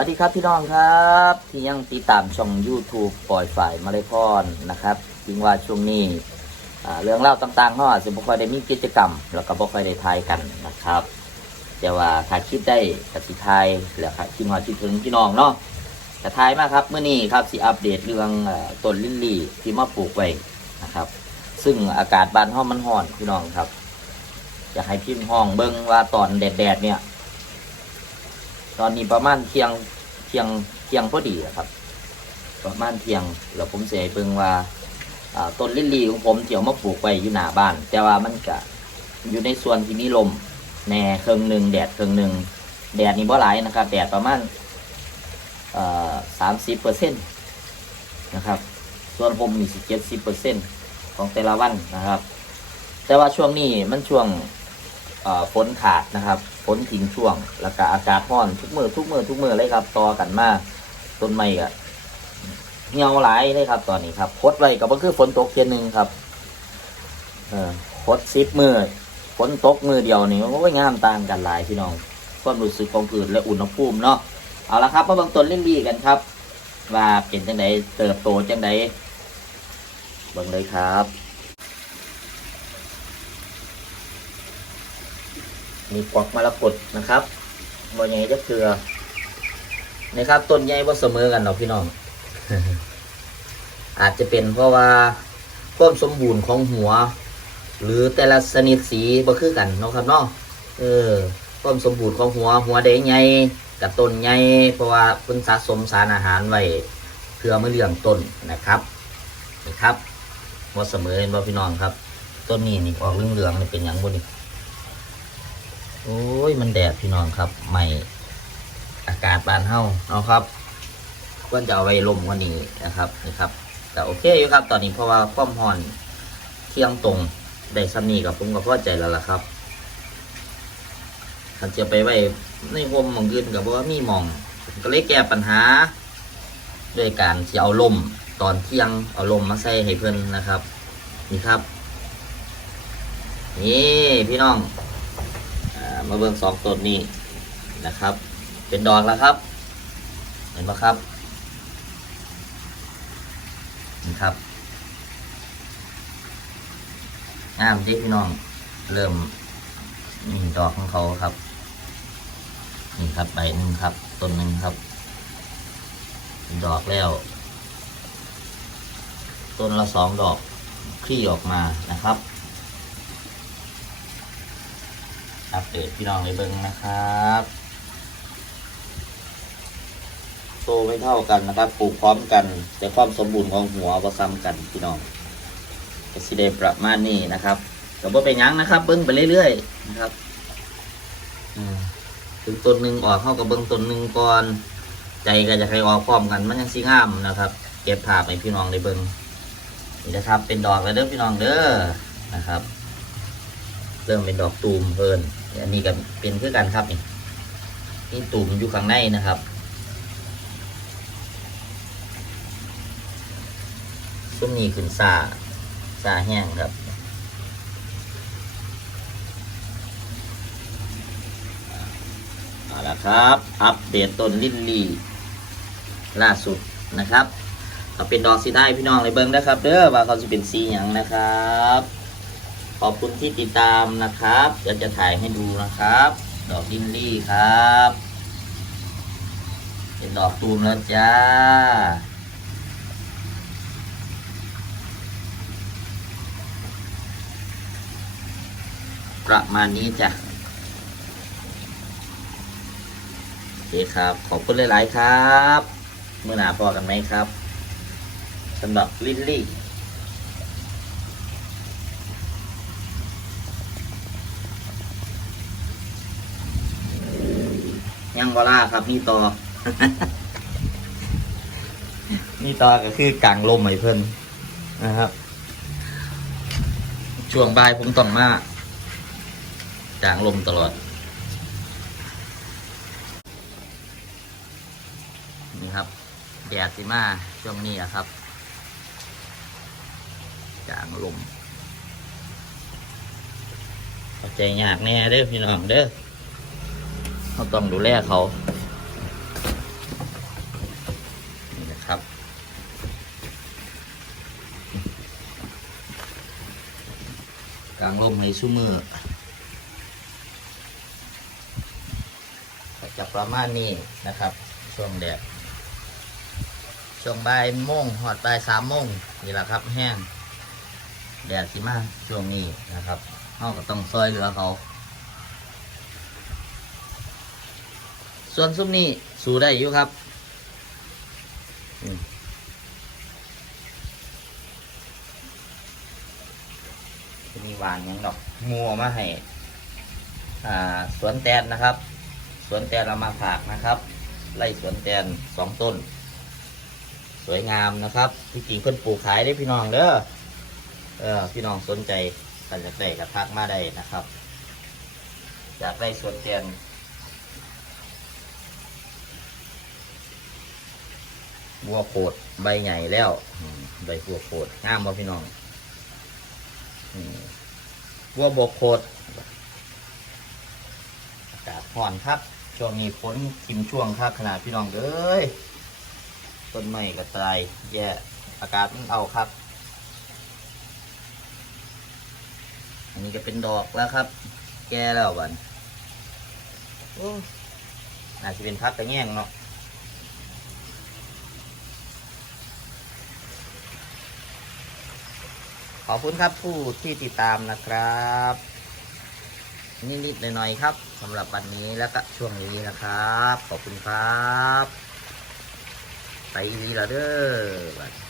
สวัสดีครับพี่น้องครับ ที่ยังติดตามช่อง YouTube ปล่อยฝ่ายมาเลยพรนะครับจริงว่าช่วงนี้เรื่องเล่าต่างๆเขาอาจจะบ่ค่อยได้มีกิจกรรม แล้วก็บ่ค่อยได้ทายกันนะครับ แต่ว่าถ้าคิดได้กติทายแล้วครับคิดว่าคิดถึงพี่น้องเนาะแต่ทายมากครับเมื่อนี้ครับสิอัปเดตเรื่องต้นลิลลี่ที่มาปลูกไว้นะครับ ซึ่งอากาศบ้านห้องมันร้อนพี่น้องครับอยากให้พิมพ์ห้องเบิ้งว่าตอนแดดๆเนี่ยตอนนี้ประมาณเที่ยง เที่ยงเที่ยงพอดีอะครับ ประมาณเที่ยงแล้วผมเสียเบิ่งว่าต้นลิลลี่ของผมเที่ยวมาปลูกไว้อยู่หน้าบ้าน แต่ว่ามันก็อยู่ในส่วนที่มีลมแหน่เครื่องหนึ่งแดดเครื่องหนึ่งแดดนี่บ่หลายนะครับ แดดประมาณสามสิบเปอร์เซ็นต์นะครับ ส่วนผมนี่สิเจ็ดสิบเปอร์เซ็นต์ของแต่ละวันนะครับ แต่ว่าช่วงนี้มันช่วง ฝนขาดนะครับฝนทิ้งช่วง แล้วก็อากาศร้อนทุกมือทุกมือทุกมือเลยครับต่อกันมาต้นไม้ก็เหี่ยวหลายเลยครับ ตอนนี้ครับพดไว้ก็บ่คือฝนตกเทียนหนึ่งครับ เออพดซิปมือฝนตกมือเดียวนี่โอ้ยงามต่างกันหลายพี่น้องความรู้สึกของผืนและอุณหภูมิเนาะเอาละครับมาบิ่งต้นเลิ้นดีกันครับ ว่าเป็นจังไดเติบโตจังไดเบิ่งเลยครับ มีกวักมรกตนะครับบ่ใหญ่จะเกลือนะครับต้นใหญ่บ่เสมอกันเนาะพี่น้อง อาจจะเป็นเพราะว่าความสมบูรณ์ของหัว หรือแต่ละชนิดสีบ่คือกันเนาะครับเนาะเออความสมบูรณ์ของหัวหัวแดงใหญ่กับต้นใหญ่เพราะว่าเพิ่นสะสมสารอาหารไว้เพื่อมาเลี้ยงต้นนะครับนะครับบ่เสมอเห็นบ่พี่น้องครับ ต้นนี้นี่ออกเหลืองๆนี่เป็นหยังบ่นี่ โอ้ยมันแดดพี่น้องครับใหม่อากาศบานเฮาเอาครับควรจะเอาไว้ลมว่านี้นะครับนี่ครับ แต่โอเคอยู่ครับ ตอนนี้เพราะว่าความห่อนเที่ยงตรงได้ซ้ำนี่กับผมก็พอใจแล้วล่ะครับถ้าจะไปไว้ในโฮมหมองยืนกับว่ามีหมองก็เลยแก้ปัญหาด้วยการที่เอาลมตอนเที่ยงเอาลมมาใส่ให้เพื่อนนะครับ นี่ครับ นี่พี่น้อง มาเบิ่งสองต้นนี้นะครับ เป็นดอกแล้วครับ เห็นไหมครับนี่ครับงามดิพี่น้อง เริ่มนี่ดอกของเขาครับ นี่ครับใบหนึ่งครับต้นหนึ่งครับ ดอกแล้ว ต้นละสองดอกคลี่ออกมานะครับ อัปเดตพี่น้องในเบิ้งนะครับโตไม่เท่ากันนะครับปลูกพร้อมกัน แต่ความสมบูรณ์ของหัวก็ซ้ำกันพี่น้องก็สิได้ประมาณนี้นะครับแต่ว่าเป็นหยังนะครับ เบิ้งไปเรื่อยๆนะครับอืมถึงต้นหนึ่งออกเข้ากับเบิ้งต้นหนึ่งก่อนใจก็จะใครออกพร้อมกันมันยังสีงามนะครับ เก็บภาพให้พี่น้องได้เบิ้งนี่นะครับ เป็นดอกแล้วเด้อพี่น้องเด้อนะครับ เริ่มเป็นดอกตูมเพิ่นอันนี้ก็เป็นคือกันครับนี่นี่ตูมอยู่ข้างในนะครับต้นนี้ขึ้นซาซาแห้งครับเอาละครับ อัปเดตต้นลิลลี่ล่าสุดนะครับเอาเป็นดอกสีได้พี่น้องเลยเบิ้งนะครับ เด้อว่าเขาจะเป็นสีอย่างนะครับ ขอบคุณที่ติดตามนะครับเดี๋ยวจะถ่ายให้ดูนะครับ ดอกลิลลี่ครับ เป็นดอกตูมแล้วจ้า ประมาณนี้จ้ะโอเคครับ ขอบคุณหลาย ๆ ครับ เมื่อหนาพอกันไหมครับสำหรับลิลลี่ ยังบล่าครับ นี่ต่อ นี่ต่อก็คือกลางลมให้เพิ่นนะครับ ช่วงบ่ายผมต้องมากลางลมตลอด นี่ครับแดดสิมาช่วงนี้อะครับกลางลมเข้าใจยากแน่เด้อพี่น้องเด้อ เขาต้องดูแลเขานี่นะครับกลางลมให้ชุ่มือจับประมาณนี้นะครับ ช่วงแดดช่วงบ่ายโมงหอดบ่ายสามโมงนี่แหละครับ แห้งแดดสิมาช่วงนี้นะครับเราก็ต้องซอยเหลือเขา ส่วนซุ้มนี้สู้ได้อยู่ครับมีหวานยังดอกมัวมาให้สวนแตนนะครับ สวนแตนเรามาฝากนะครับ ไล่สวนแตนสองต้น สวยงามนะครับที่จริงเพิ่นปลูกขายได้พี่น้องเด้อเออพี่น้องสนใจกันจากได้กระทักมาได้นะครับอยากได้สวนแตน บัวโขดใบใหญ่แล้วใบบัวโขดงามบ่พี่น้องบัวบกโขดอากาศร้อนครับ ช่วงนี้ฝนทิมช่วงครับขนาดพี่น้องเอ้ยต้นไม้ก็ตายแย่อากาศมันเอาครับ อันนี้ก็เป็นดอกแล้วครับ แก่แล้วบันอ้น่าจะเป็นพักกระแง่งเนาะ ขอบคุณครับผู้ที่ติดตามนะครับ นิดๆหน่อยๆครับสำหรับวันนี้แล้วก็ช่วงนี้นะครับ ขอบคุณครับ ไปดีละเด้อ